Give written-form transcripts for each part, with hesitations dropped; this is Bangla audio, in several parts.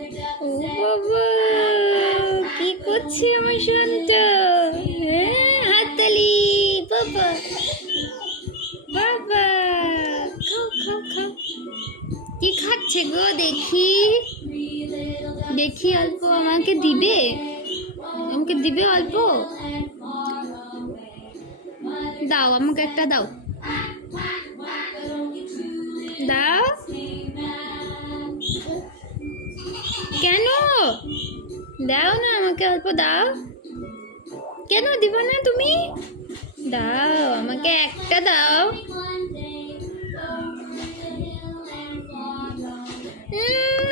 ও বাবা, কি করছে আমার শান্ত? হ্যাঁ, হাততালি। বাবা বাবা, খাও খাও খাও। কি খাচ্ছে গো? দেখি দেখি, অল্প আমাকে দিবে? আমাকে দিবে অল্প? দাও, আমাকে একটা দাও। দাও। কেন? দাও না, আমাকে অল্প দাও। কেন দিবা না তুমি? দাও, আমাকে একটা দাও।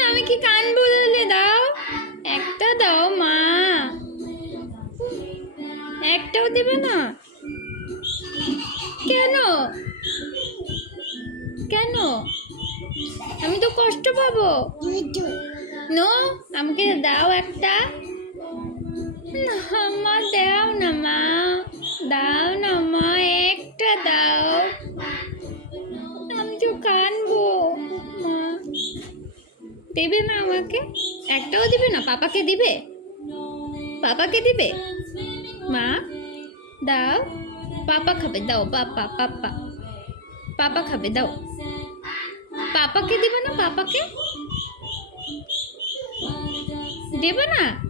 আমি কি কানবো? বললে দাও, একটা দাও মা। একটাও দেবে না? কেন? কেন? আমি তো কষ্ট পাবো। নো, আমাকে দাও একটা। না মা, দাও না মা, দাও না মা, একটা দাও। আমি তো কানবো মা। দেবে না আমাকে? একটাও দিবে না? পাপাকে দিবে? পাপাকে দিবে? মা দাও, পাপা খাবে, দাও। পাপা পাপা পাপা খাবে, দাও। পাপাকে দিবে না? পাপাকে দেবে না?